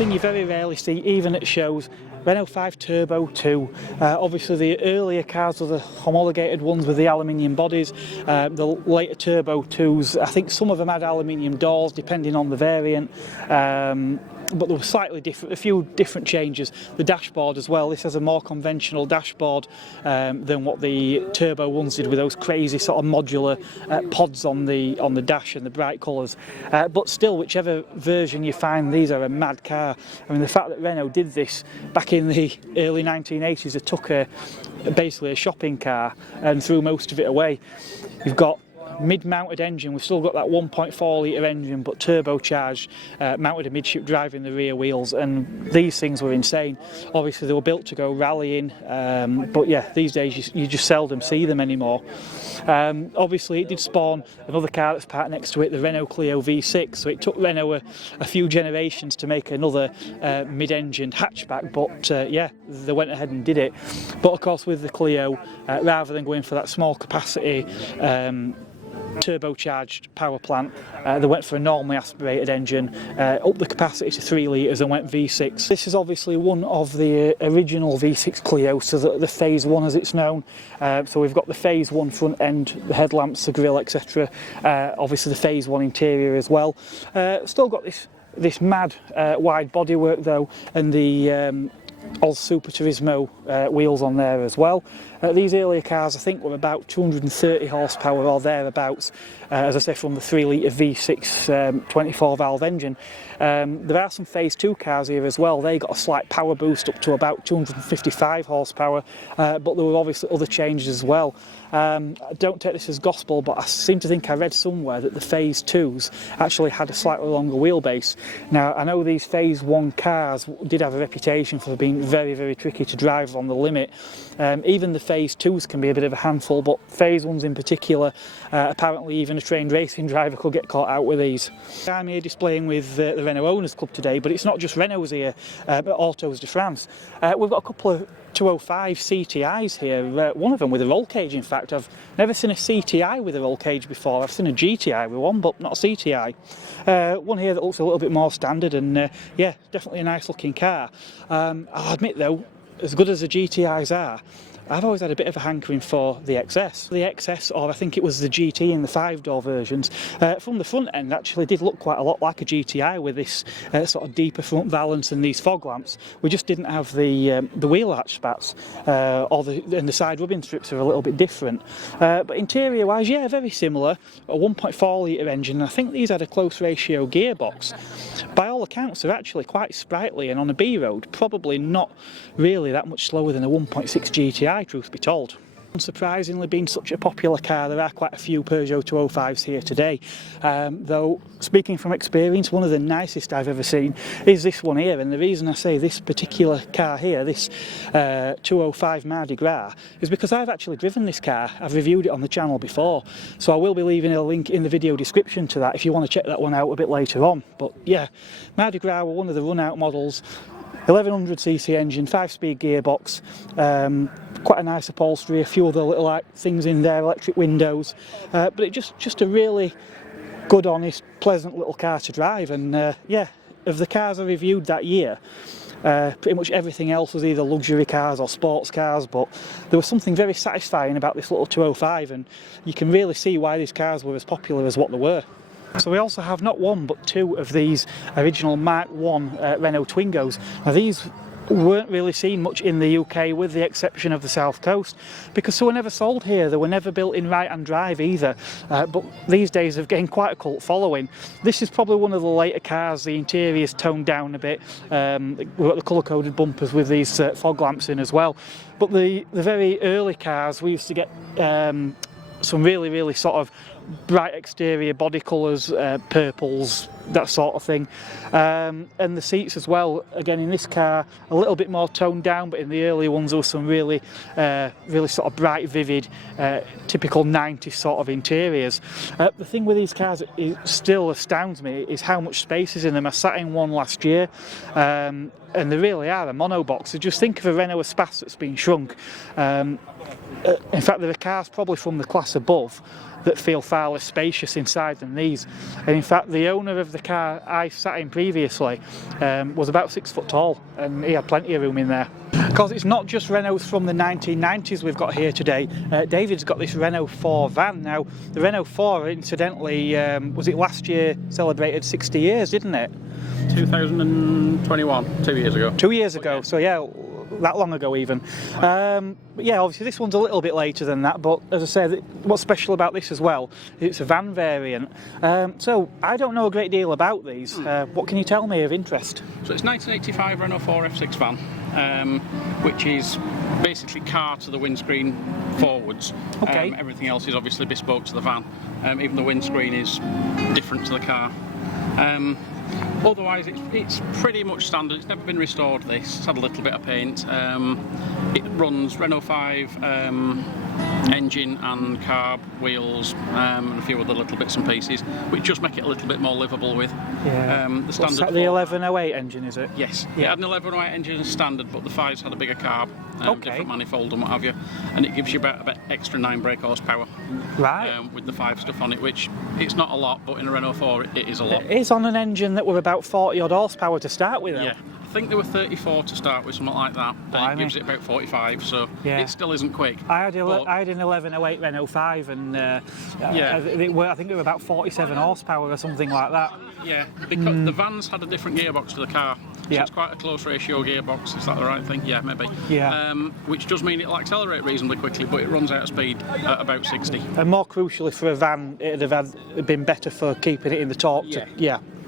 thing you very rarely see, even at shows. Renault 5 Turbo 2. Obviously the earlier cars were the homologated ones with the aluminium bodies. The later Turbo 2s, I think some of them had aluminium doors depending on the variant. But there were slightly different, a few different changes. The dashboard as well, this has a more conventional dashboard than what the Turbo ones did with those crazy sort of modular pods on the dash and the bright colours. But still, whichever version you find, these are a mad car. I mean, the fact that Renault did this back in the early 1980s, it took basically a shopping car and threw most of it away. You've got mid-mounted engine, we've still got that 1.4 litre engine but turbocharged, mounted a midship drive in the rear wheels, and these things were insane. Obviously they were built to go rallying, but yeah, these days you just seldom see them anymore. Obviously it did spawn another car that's parked next to it, the Renault Clio V6, so it took Renault a few generations to make another mid-engined hatchback, but yeah, they went ahead and did it. But of course with the Clio, rather than going for that small capacity turbocharged power plant, they went for a normally aspirated engine, upped the capacity to 3 litres and went V6. This is obviously one of the original V6 Clio, so the Phase 1 as it's known. So we've got the Phase 1 front end, the headlamps, the grille, etc. Obviously the Phase 1 interior as well. Still got this mad wide bodywork though, and the Oz Super Turismo wheels on there as well. These earlier cars I think were about 230 horsepower or thereabouts, as I say, from the 3 litre V6 24 valve engine. There are some Phase 2 cars here as well. They got a slight power boost up to about 255 horsepower, but there were obviously other changes as well. Don't take this as gospel, but I seem to think I read somewhere that the Phase 2s actually had a slightly longer wheelbase. Now I know these Phase 1 cars did have a reputation for being very, very tricky to drive on the limit. Even the Phase 2s can be a bit of a handful, but Phase 1s in particular, apparently even a trained racing driver could get caught out with these. I'm here displaying with the Renault Owners Club today, but it's not just Renaults here, but Autos de France. We've got a couple of 205 CTIs here, one of them with a roll cage. In fact, I've never seen a CTI with a roll cage before. I've seen a GTI with one, but not a CTI. One here that looks a little bit more standard, and yeah, definitely a nice looking car. I'll admit though, as good as the GTIs are, I've always had a bit of a hankering for the XS. The XS, or I think it was the GT in the 5-door versions, from the front end actually did look quite a lot like a GTI with this sort of deeper front valance and these fog lamps. We just didn't have the wheel arch spats, and the side rubbing strips are a little bit different. But interior wise, yeah, very similar. A 1.4 litre engine, and I think these had a close ratio gearbox. By all accounts they're actually quite sprightly, and on a B road probably not really that much slower than a 1.6 GTI, truth be told. Unsurprisingly, being such a popular car, there are quite a few Peugeot 205s here today. Though, speaking from experience, one of the nicest I've ever seen is this one here, and the reason I say this particular car here, this 205 Mardi Gras, is because I've actually driven this car. I've reviewed it on the channel before, so I will be leaving a link in the video description to that if you want to check that one out a bit later on. But yeah, Mardi Gras were one of the run-out models. 1100cc engine, 5-speed gearbox, quite a nice upholstery, a few other little things in there, electric windows, but it just a really good, honest, pleasant little car to drive. And yeah, of the cars I reviewed that year, pretty much everything else was either luxury cars or sports cars, but there was something very satisfying about this little 205, and you can really see why these cars were as popular as what they were. So we also have not one but two of these original Mark I Renault Twingos. Now these weren't really seen much in the UK, with the exception of the south coast, because they were never sold here. They were never built in right-hand drive either, but these days have gained quite a cult following. This is probably one of the later cars. The interior's toned down a bit. We've got the colour-coded bumpers with these fog lamps in as well. But the very early cars, we used to get some really sort of bright exterior body colours, purples, that sort of thing, and the seats as well. Again, in this car a little bit more toned down, but in the early ones there was some really sort of bright, vivid, typical 90s sort of interiors. The thing with these cars, it still astounds me, is how much space is in them. I sat in one last year, and they really are a monobox. So just think of a Renault Espace that's been shrunk. In fact, there are cars probably from the class above that feel far less spacious inside than these. And in fact, the owner of the car I sat in previously was about 6 foot tall, and he had plenty of room in there. Because it's not just Renaults from the 1990s we've got here today. David's got this Renault 4 van. Now, the Renault 4, incidentally, was it last year celebrated 60 years, didn't it? 2021, 2 years ago. 2 years ago, yeah. So yeah, that long ago even. But yeah, obviously this one's a little bit later than that, but as I said, what's special about this as well, it's a van variant. So I don't know a great deal about these. What can you tell me of interest? So it's 1985 Renault 4 F6 van, which is basically car to the windscreen forwards. Okay. Everything else is obviously bespoke to the van. Even the windscreen is different to the car. Otherwise, it's pretty much standard. It's never been restored. It's had a little bit of paint. It runs Renault 5 engine and carb, wheels, and a few other little bits and pieces, which just make it a little bit more livable with. Yeah. The standard. What's that, the 1108 engine, is it? Yes. Yeah. It had an 1108 engine as standard, but the 5's had a bigger carb, Okay. different manifold and what have you, and it gives you about a bit extra 9 brake horsepower. Right. With the 5 stuff on it, which it's not a lot, but in a Renault 4 it is a lot. It is on an engine that were about 40 odd horsepower to start with, though. Yeah. I think there were 34 to start with, something like that. Then it gives it about 45, so it still isn't quick. I had an 1108 Renault 5, and I think they were about 47 horsepower or something like that. Yeah, because the van's had a different gearbox to the car. So Yeah. it's quite a close ratio gearbox, is that the right thing? Yeah, maybe. Yeah. Which does mean it'll accelerate reasonably quickly, but it runs out of speed at about 60. And more crucially for a van, it'd have been better for keeping it in the torque.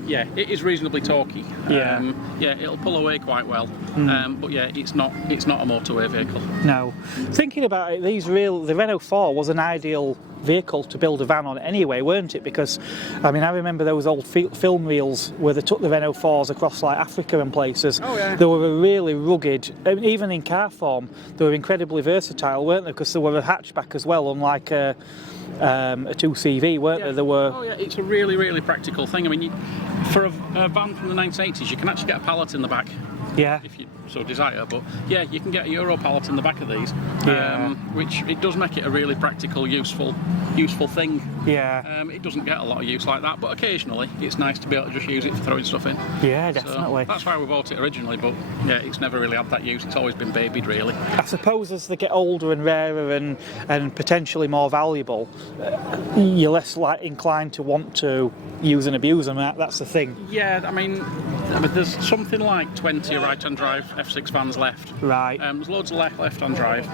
Yeah, it is reasonably torquey. Yeah. It'll pull away quite well. But yeah, it's not a motorway vehicle. No. Thinking about it, the Renault 4 was an ideal vehicle to build a van on anyway, weren't it? Because, I mean, I remember those old film reels where they took the Renault 4s across like Africa and places. Oh, yeah. They were really rugged, I mean, even in car form, they were incredibly versatile, weren't they? Because they were a hatchback as well, unlike a 2CV, weren't they? They were. Oh yeah, it's a really, really practical thing. I mean, for a van from the 1980s, you can actually get a pallet in the back. Yeah. If you so desire, but yeah, you can get a Euro pallet in the back of these, which it does make it a really practical, useful thing. Yeah. It doesn't get a lot of use like that, but occasionally it's nice to be able to just use it for throwing stuff in. Yeah, definitely. So that's why we bought it originally, but yeah, it's never really had that use. It's always been babied, really. I suppose as they get older and rarer and potentially more valuable, you're less inclined to want to use and abuse them. That's the thing. Yeah, I mean, there's something like 20 right-hand drive F6 vans left. Right. There's loads of left-hand drive.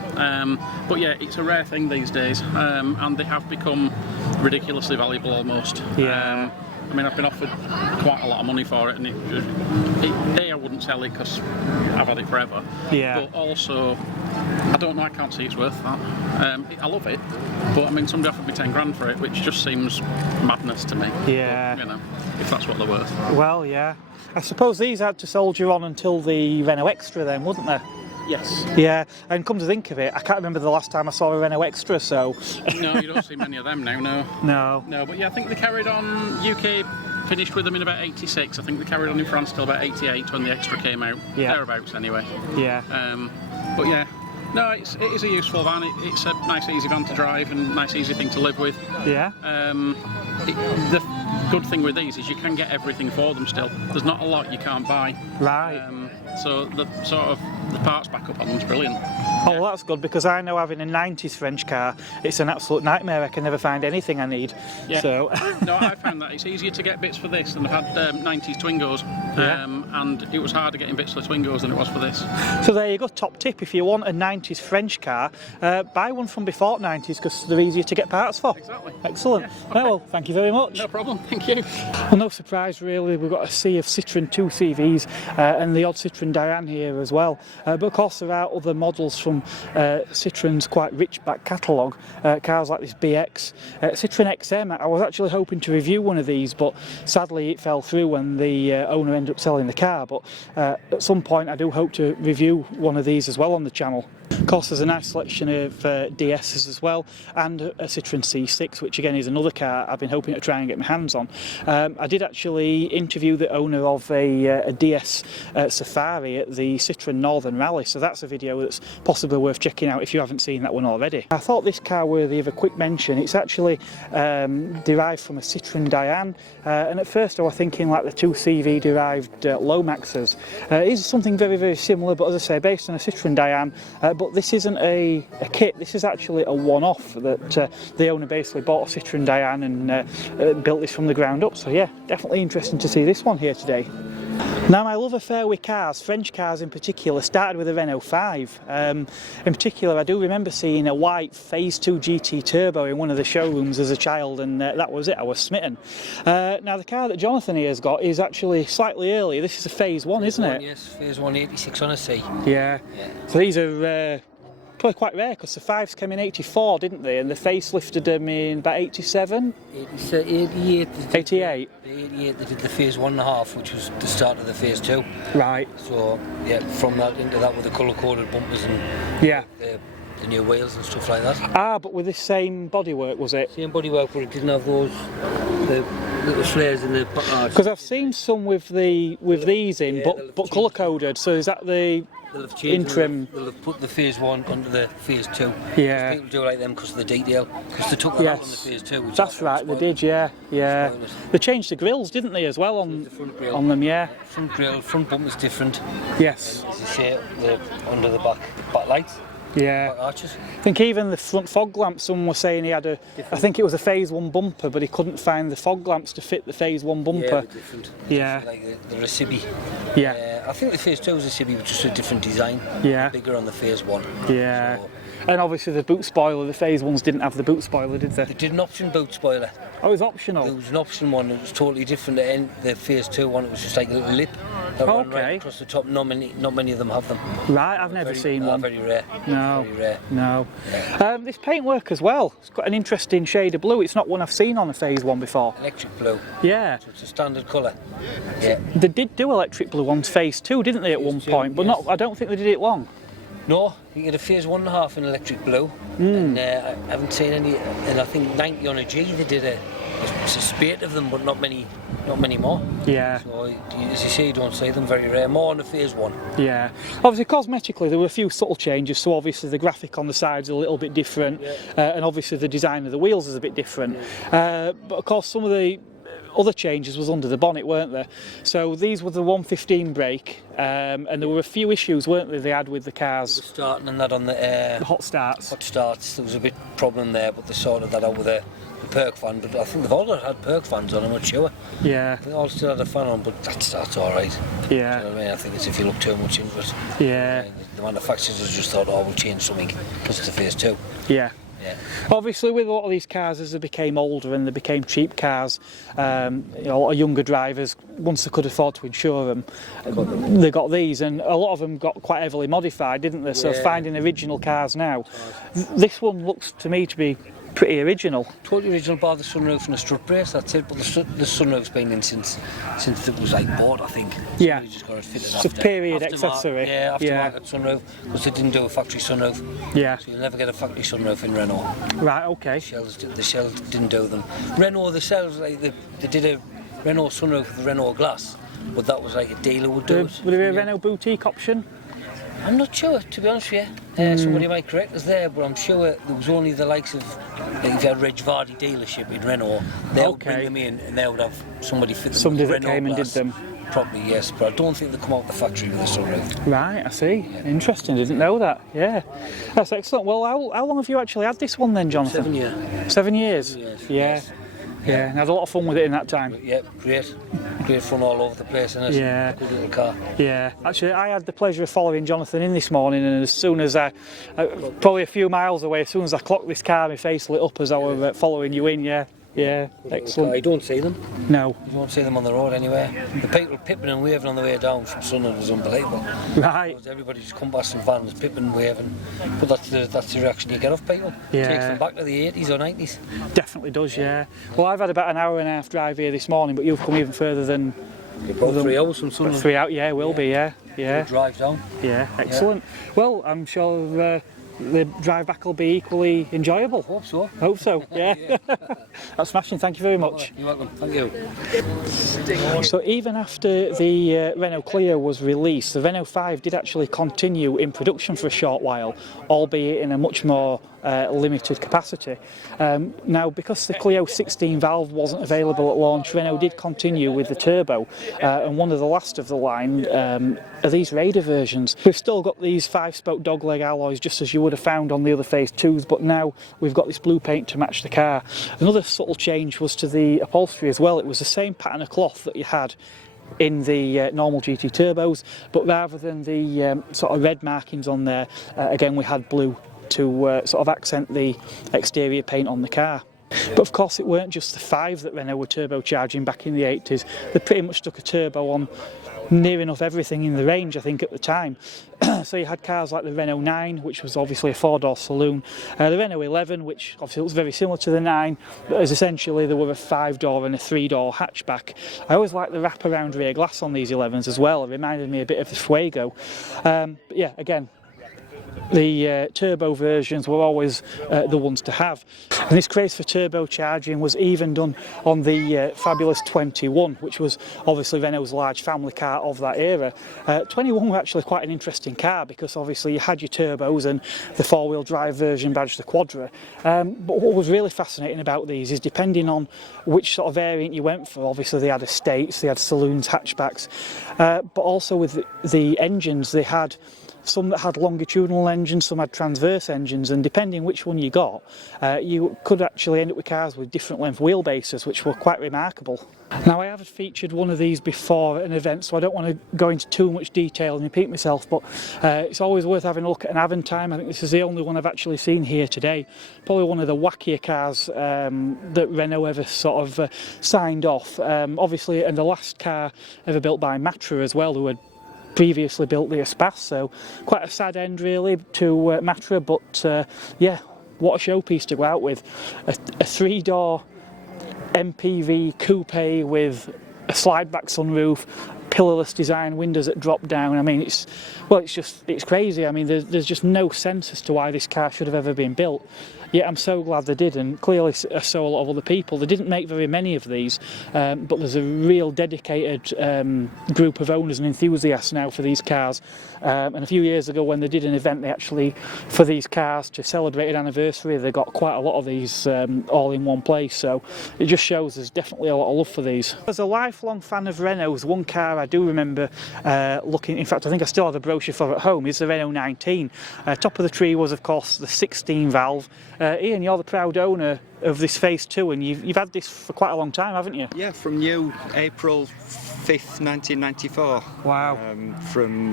But yeah, it's a rare thing these days, and they have become ridiculously valuable almost. Yeah. I mean, I've been offered quite a lot of money for it, and I wouldn't sell it because I've had it forever. Yeah. But also, I don't know, I can't see it's worth that. I love it, but I mean, somebody offered me 10 grand for it, which just seems madness to me. Yeah. But, you know, if that's what they're worth. Well, yeah. I suppose these had to soldier on until the Renault Extra then, wouldn't they? Yes. Yeah, and come to think of it, I can't remember the last time I saw a Renault Extra, so... No, you don't see many of them now, no. No. No, but yeah, I think they carried on, UK finished with them in about 86, I think they carried on in France till about 88 when the Extra came out. Yeah. Thereabouts anyway. Yeah. But yeah, no, it is a useful van, it's a nice easy van to drive and nice easy thing to live with. Yeah. The good thing with these is you can get everything for them still. There's not a lot you can't buy. Right. So the parts backup on them's brilliant. Oh, well, that's good, because I know having a 90s French car, it's an absolute nightmare. I can never find anything I need. Yeah. So. No, I found that it's easier to get bits for this than I've had 90s Twingos, and it was harder getting bits for the Twingos than it was for this. So there you go, top tip, if you want a 90s French car, buy one from before 90s, because they're easier to get parts for. Exactly. Excellent. Yeah, okay. Well, thank you very much. No problem, thank you. Well, no surprise really, we've got a sea of Citroen 2CVs and the odd Citroen Diane here as well. But of course there are other models from Citroen's quite rich back catalogue, cars like this BX. Citroen XM, I was actually hoping to review one of these, but sadly it fell through when the owner ended up selling the car. But at some point I do hope to review one of these as well on the channel. Of course there's a nice selection of DS's as well, and a Citroen C6, which again is another car I've been hoping to try and get my hands on. I did actually interview the owner of a DS Safari at the Citroen Northern Rallye, so that's a video that's possible possibly worth checking out if you haven't seen that one already. I thought this car worthy of a quick mention. It's actually derived from a Citroen Diane, and at first I was thinking like the 2CV derived low maxers. It is something very, very similar, but as I say, based on a Citroen Diane, but this isn't a kit. This is actually a one-off that the owner basically bought a Citroen Diane and built this from the ground up. So yeah, definitely interesting to see this one here today. Now, my love affair with cars, French cars in particular, started with a Renault 5. In particular, I do remember seeing a white Phase 2 GT Turbo in one of the showrooms as a child, and that was it, I was smitten. Now, the car that Jonathan here has got is actually slightly earlier. This is a Phase 1, isn't it? Yes, Phase 1, 86 on a C. Yeah. So these are probably quite rare, because the 5s came in 84, didn't they? And the facelifted them in about 87? 88. 88? The 88 they did the Phase 1.5, which was the start of the Phase 2. Right. So, yeah, from that into that with the colour-coded bumpers and yeah, the new wheels and stuff like that. Ah, but with the same bodywork, was it? Same bodywork, but it didn't have those the little flares in the arch. Because I've seen some with these in, yeah, but colour-coded, so is that the they'll have changed, interim? They'll have put the Phase 1 under the Phase 2. Yeah. People do like them because of the detail, because they took that out on the Phase 2. Which That's right, they did, yeah. They changed the grills, didn't they, as well, on them, yeah. Front grille, front bumper's different. Yes. And as you say, under the back lights. Yeah. Back arches. I think even the front fog lamps, someone was saying he had I think it was a Phase 1 bumper, but he couldn't find the fog lamps to fit the Phase 1 bumper. Yeah, they're different. Yeah. Like they're a Cibi. Yeah. I think the Phase 2 was a Cibi, but just a different design. Yeah. Bigger on the Phase 1. Yeah. So, and obviously the boot spoiler, the Phase 1s didn't have the boot spoiler, did they? they did an option boot spoiler. Oh, it was optional? There was an option one that was totally different. The Phase 2 one, it was just like a little lip that ran right across the top. Not many of them have them. Right, I've never seen one. Very rare. No. Very rare. No. Yeah. This paintwork as well, it's got an interesting shade of blue. It's not one I've seen on a Phase 1 before. Electric blue. Yeah. So it's a standard colour. Yeah. They did do electric blue on Phase 2, didn't they, at one point? But not. I don't think they did it long. No, you get a Phase 1.5 in electric blue, and I haven't seen any. And I think 90 on a G they did a spate of them, but not many more. Yeah. So as you say, you don't see them, very rare. More on a Phase 1. Yeah. Obviously, cosmetically, there were a few subtle changes. So obviously, the graphic on the sides is a little bit different, and obviously the design of the wheels is a bit different. But of course, some of the other changes was under the bonnet, weren't there? So these were the 115 brake, and there were a few issues, weren't there, they had with the cars? The starting and that on the hot starts. Hot starts, there was a bit problem there, but they sorted that out with the perk fan. But I think they've all had perk fans on, I'm not sure. Yeah. I think they all still had a fan on, but that's all right. Yeah. Do you know what I mean? I think it's if you look too much into it. Yeah. The manufacturers have just thought, oh, we'll change something because it's a Phase 2. Yeah. Yeah. Obviously, with a lot of these cars, as they became older and they became cheap cars, you know, a lot of younger drivers, once they could afford to insure them, they got these, and a lot of them got quite heavily modified, didn't they? So finding original cars now, this one looks to me to be pretty original. Totally original, bar the sunroof and a strut brace, that's it. But the sunroof's been in since it was like bought, I think. Yeah. Just got it fitted It's a period accessory. Yeah, aftermarket sunroof, because they didn't do a factory sunroof. Yeah. So you'll never get a factory sunroof in Renault. Right, okay. The shells didn't do them. Renault, the shells, like they did a Renault sunroof with the Renault glass, but that was like a dealer would do it. Would there be a Renault boutique option? I'm not sure, to be honest with you. Somebody might correct us there, but I'm sure there was only the likes of, like if you had Reg Vardy dealership in Renault, they would bring them in and they would have somebody fit them. Somebody with that came and did them. Probably, yes, but I don't think they come out the factory with a sunroof. Right, I see. Interesting, didn't know that. Yeah. That's excellent. Well, how long have you actually had this one then, Jonathan? 7 years. 7 years? 7 years, Yeah. yes. Yeah, and had a lot of fun with it in that time. Yeah, great. Great fun all over the place, isn't it? Yeah. Good little car. Yeah, actually I had the pleasure of following Jonathan in this morning, and as soon as probably a few miles away, as soon as I clocked this car, my face lit up as I was following you in, yeah. Yeah, excellent. You don't see them. No. You won't see them on the road anyway. The people pipping and waving on the way down from Sunderland was unbelievable. Right. Everybody just come past in vans, pipping, waving. But that's the reaction you get off people. Yeah. Takes them back to the 80s or 90s. Definitely does, yeah. Well, I've had about an hour and a half drive here this morning, but you've come even further than... About 3 hours from Sunderland. 3 hours, yeah, will be, yeah. Yeah. Drive down. Yeah, excellent. Well, I'm sure the drive back will be equally enjoyable. Hope so. Hope so, yeah. That's smashing, thank you very much. You're welcome, thank you. So even after the Renault Clio was released, the Renault 5 did actually continue in production for a short while, albeit in a much more limited capacity. Now, because the Clio 16 valve wasn't available at launch, Renault did continue with the turbo, and one of the last of the line are these Raider versions. We've still got these 5-spoke dogleg alloys just as you would have found on the other Phase 2s, but now we've got this blue paint to match the car. Another subtle change was to the upholstery as well. It was the same pattern of cloth that you had in the normal GT turbos, but rather than the sort of red markings on there, again we had blue to sort of accent the exterior paint on the car. But of course it weren't just the 5 that Renault were turbocharging back in the 80s. They pretty much stuck a turbo on near enough everything in the range, I think, at the time. So you had cars like the Renault 9, which was obviously a 4-door saloon, the Renault 11, which obviously looks very similar to the 9, but as essentially there were a 5-door and a 3-door hatchback. I always liked the wraparound rear glass on these 11s as well. It reminded me a bit of the Fuego. But yeah, again, the turbo versions were always the ones to have. And this craze for turbocharging was even done on the fabulous 21, which was obviously Renault's large family car of that era. 21 were actually quite an interesting car because obviously you had your turbos and the 4-wheel drive version badged the Quadra. But what was really fascinating about these is depending on which sort of variant you went for, obviously they had estates, they had saloons, hatchbacks, but also with the engines they had some that had longitudinal engines, some had transverse engines, and depending which one you got, you could actually end up with cars with different length wheelbases, which were quite remarkable. Now, I have featured one of these before at an event, so I don't want to go into too much detail and repeat myself, but it's always worth having a look at an Avantime. I think this is the only one I've actually seen here today. Probably one of the wackier cars that Renault ever sort of signed off. Obviously, and the last car ever built by Matra as well, who had previously built the Espace, so quite a sad end really to Matra, but yeah, what a showpiece to go out with. A 3-door MPV coupe with a slide back sunroof, pillarless design, windows that drop down. I mean, it's crazy. I mean, there's just no sense as to why this car should have ever been built. Yet I'm so glad they did, and clearly so a lot of other people. They didn't make very many of these, but there's a real dedicated group of owners and enthusiasts now for these cars. And a few years ago when they did an event, they actually, for these cars, to celebrate an anniversary, they got quite a lot of these all in one place. So it just shows there's definitely a lot of love for these. As a lifelong fan of Renault's, one car I do remember looking, in fact I think I still have a brochure for at home, is the Renault 19. Top of the tree was of course the 16 valve. Ian, you're the proud owner of this Phase 2 and you've had this for quite a long time, haven't you? Yeah, from new April 5th 1994. Wow. From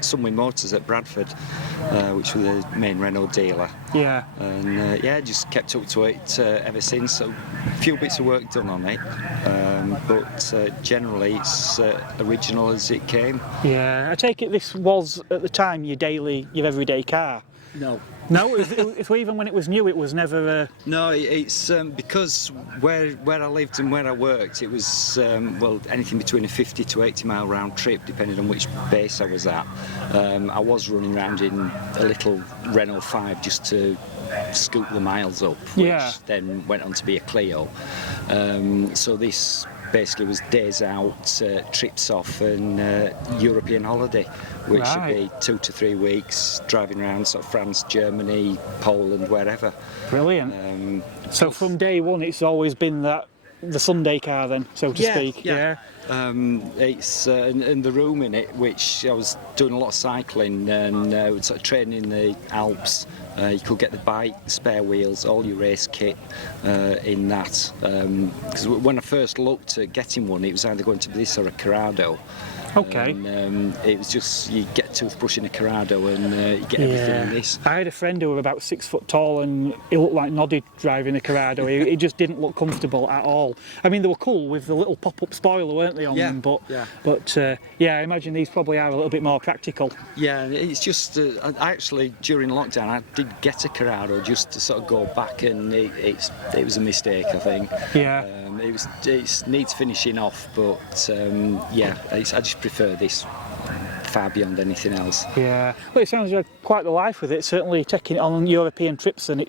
Sunwing Motors at Bradford, which was the main Renault dealer. Yeah. And yeah, just kept up to it ever since. So a few bits of work done on it, but generally it's original as it came. Yeah, I take it this was at the time your everyday car. No. No, so even when it was new, it was never. No, it's because where I lived and where I worked, it was well, anything between a 50 to 80 mile round trip, depending on which base I was at. I was running around in a little Renault 5 just to scoop the miles up, which then went on to be a Clio. So this basically was days out, trips off, and European holiday, which should be 2 to 3 weeks driving around sort of France, Germany, Poland, wherever. Brilliant. So from day one, it's always been the Sunday car then, so to speak. Yeah. It's and the room in it, which I was doing a lot of cycling and sort of training in the Alps. You could get the bike, spare wheels, all your race kit in that. Because when I first looked at getting one, it was either going to be this or a Corrado. Okay. And it was just, you get a toothbrush in a Corrado and you get everything in this. I had a friend who was about 6 foot tall and he looked like Noddy driving a Corrado. It just didn't look comfortable at all. I mean, they were cool with the little pop-up spoiler, weren't they, on them? But I imagine these probably are a little bit more practical. Yeah, it's just, I actually, during lockdown, I did get a Corrado just to sort of go back, and it was a mistake, I think. Yeah. It needs finishing off, but I just prefer this far beyond anything else. Yeah, well, it sounds like quite the life with it. Certainly taking it on European trips, and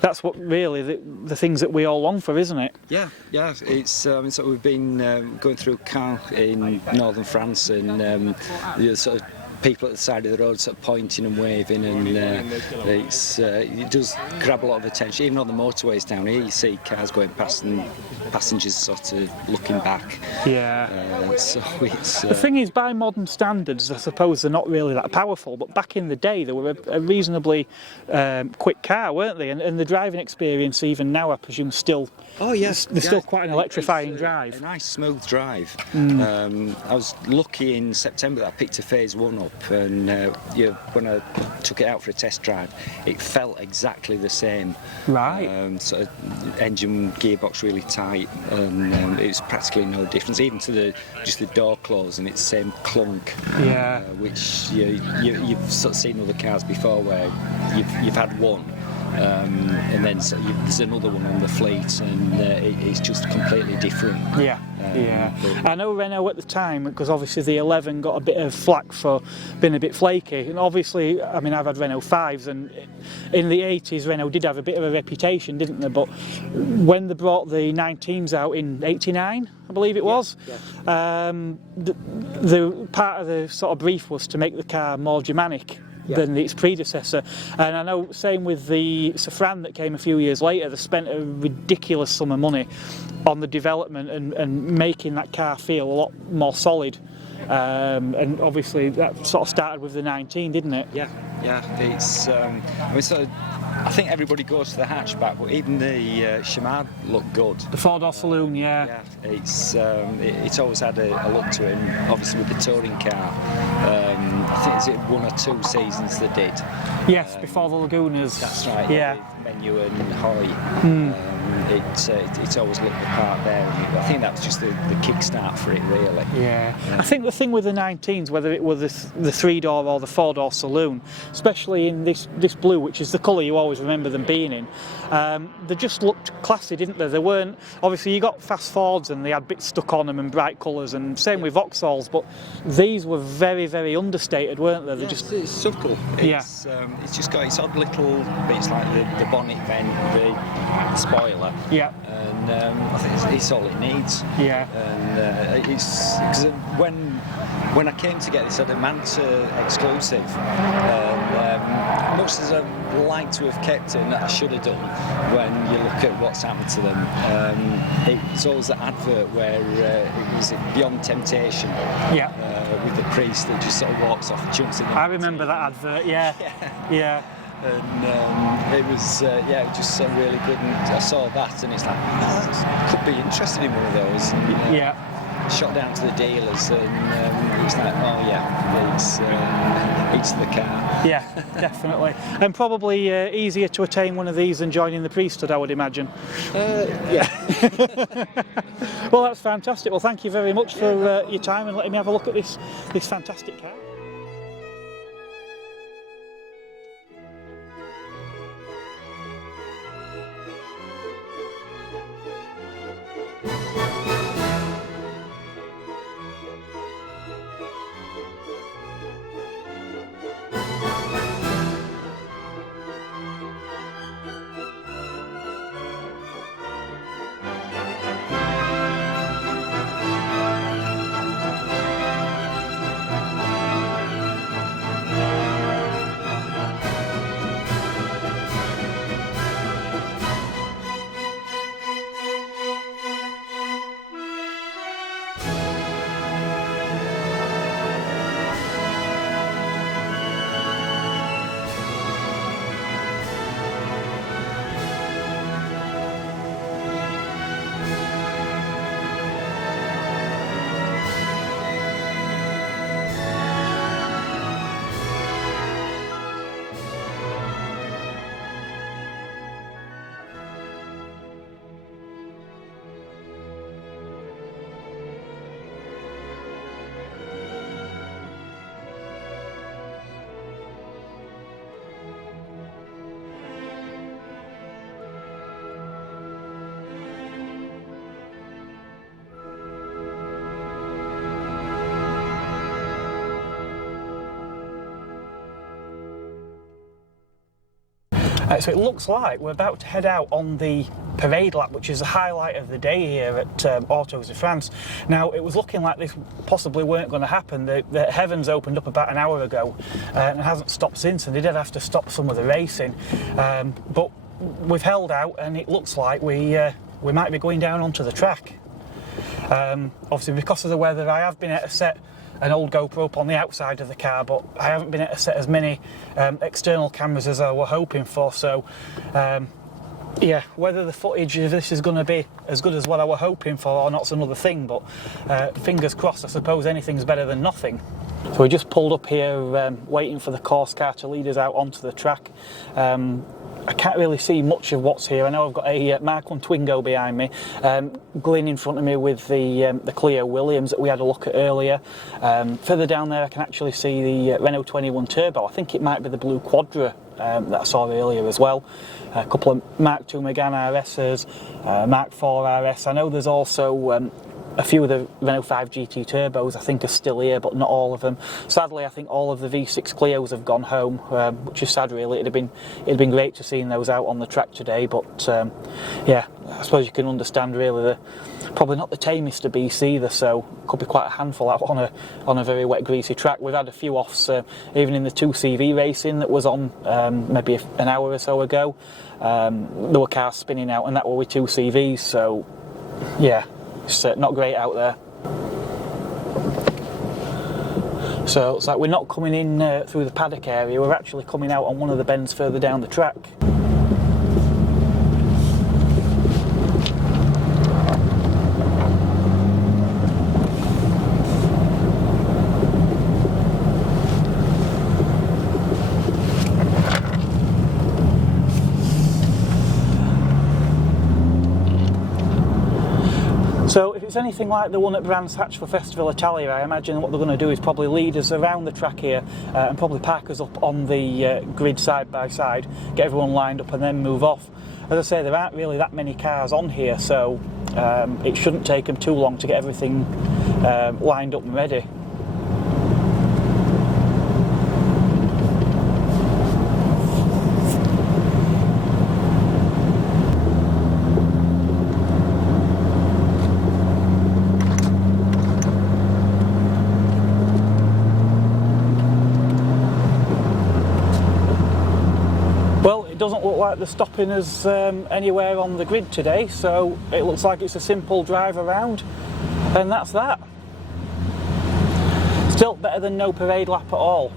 that's what really the things that we all long for, isn't it? Yeah. It's so we've been going through Caen in northern France, and sort of people at the side of the road sort of pointing and waving, and it does grab a lot of attention. Even on the motorways down here, you see cars going past and passengers sort of looking back. Yeah. So it's the thing is, by modern standards, I suppose they're not really that powerful, but back in the day they were a reasonably quick car, weren't they? And the driving experience even now, I presume, still there's still quite an electrifying drive. A nice smooth drive. I was lucky in September that I picked a phase 1 up, and when I took it out for a test drive, it felt exactly the same. Right. Sort of engine gearbox really tight, and it was practically no difference, even to just the door closing. It's the same clunk. Yeah. Which you've sort of seen other cars before where you've had one. And then there's another one on the fleet, and it's just completely different. Yeah. I know Renault at the time, because obviously the 11 got a bit of flack for being a bit flaky, and obviously, I mean, I've had Renault 5s, and in the 80s Renault did have a bit of a reputation, didn't they? But when they brought the 19s out in 89, I believe it was, the part of the sort of brief was to make the car more Germanic than its predecessor. And I know, same with the Safran that came a few years later, they spent a ridiculous sum of money on the development and making that car feel a lot more solid. And obviously that sort of started with the 19, didn't it? Yeah. It's I think everybody goes to the hatchback, but even the Shimad looked good. The four-door saloon, yeah. It's always had a look to it, and obviously with the touring car, I think is it 1 or 2 seasons they did. Yes, before the Lagunas. That's right. Yeah. With Menu and Hoy. It's always looked the part there. I think that was just the kickstart for it, really. Yeah. I think the thing with the 19s, whether it was the 3-door or the 4-door saloon, especially in this blue, which is the colour you always remember them being in, they just looked classy, didn't they? They weren't, obviously you got fast Fords and they had bits stuck on them and bright colours, and same with Vauxhalls, but these were very, very understated, weren't they? It's subtle. It's just got its odd little bits like the bonnet vent, the spoiler. Yeah. And I think it's all it needs. Yeah. And it's because when I came to get this, I had a Matra exclusive. Much as I'd like to have kept it, and I should have done, when you look at what's happened to them, it's always that advert where it was Beyond Temptation. Yeah. With the priest that just sort of walks off and jumps in. I remember that advert. Yeah. And it was just so really good, and I saw that, and it's like, that could be interested in one of those. And, shot down to the dealers, and it's like, it's the car. Yeah, definitely. And probably easier to attain one of these than joining the priesthood, I would imagine. Well, that's fantastic. Well, thank you very much for your time and letting me have a look at this fantastic car. So it looks like we're about to head out on the parade lap, which is the highlight of the day here at Autos de France. Now, it was looking like this possibly weren't going to happen. The heavens opened up about an hour ago and it hasn't stopped since, and they did have to stop some of the racing. But we've held out, and it looks like we might be going down onto the track. Obviously, because of the weather, I have been able to set an old GoPro up on the outside of the car, but I haven't been able to set as many external cameras as I were hoping for. So yeah, whether the footage of this is going to be as good as what I were hoping for or not's another thing, but fingers crossed. I suppose anything's better than nothing. So we just pulled up here waiting for the course car to lead us out onto the track. I can't really see much of what's here. I know I've got a Mark 1 Twingo behind me, Glyn in front of me with the Clio Williams that we had a look at earlier. Further down there I can actually see the Renault 21 Turbo. I think it might be the blue Quadra that I saw earlier as well. A couple of Mark 2 Megane RSs, Mark 4 RS. I know there's also a few of the Renault 5 GT Turbos I think are still here, but not all of them. Sadly, I think all of the V6 Clios have gone home, which is sad really. It'd been great to see those out on the track today, but yeah, I suppose you can understand really they're probably not the tamest of beasts either, so could be quite a handful out on a very wet, greasy track. We've had a few offs, even in the 2CV racing that was on maybe an hour or so ago. There were cars spinning out, and that were with 2CVs, so yeah. It's not great out there. So it's like we're not coming in through the paddock area, we're actually coming out on one of the bends further down the track. So if it's anything like the one at Brands Hatch for Festival Italia, I imagine what they're going to do is probably lead us around the track here and probably park us up on the grid side by side, get everyone lined up and then move off. As I say, there aren't really that many cars on here, so it shouldn't take them too long to get everything lined up and ready. Doesn't look like they're stopping us anywhere on the grid today, so it looks like it's a simple drive around, and that's that. Still better than no parade lap at all.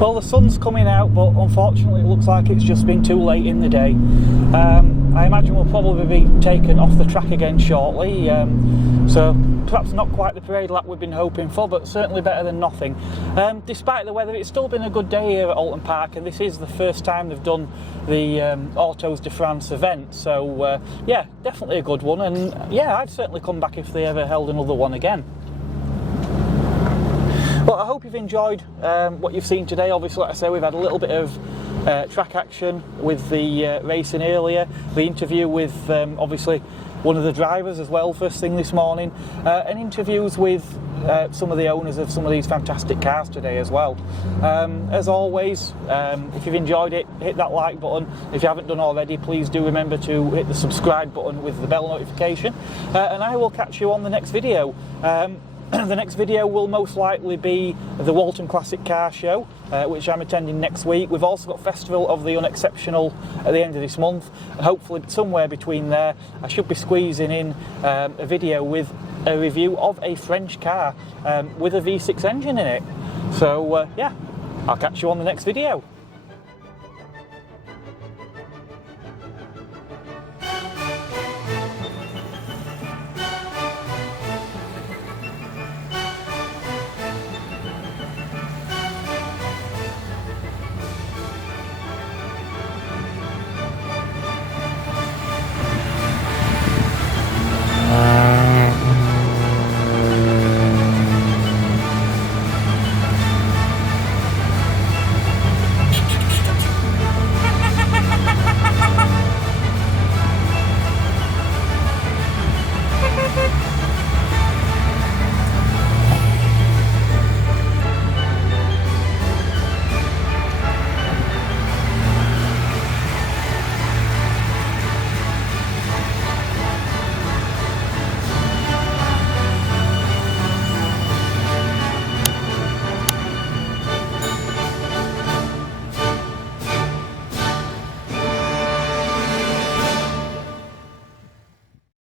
Well, the sun's coming out, but unfortunately it looks like it's just been too late in the day. I imagine we'll probably be taken off the track again shortly, so perhaps not quite the parade lap we've been hoping for, but certainly better than nothing. Despite the weather, it's still been a good day here at Oulton Park, and this is the first time they've done the Autos de France event, so yeah, definitely a good one, and yeah, I'd certainly come back if they ever held another one again. Well, I hope you've enjoyed what you've seen today. Obviously, like I say, we've had a little bit of track action with the racing earlier, the interview with obviously one of the drivers as well first thing this morning, and interviews with some of the owners of some of these fantastic cars today as well. As always, if you've enjoyed it, hit that like button. If you haven't done already, please do remember to hit the subscribe button with the bell notification, and I will catch you on the next video. The next video will most likely be the Walton Classic Car Show, which I'm attending next week. We've also got Festival of the Unexceptional at the end of this month, and hopefully somewhere between there I should be squeezing in a video with a review of a French car with a V6 engine in it. So yeah, I'll catch you on the next video.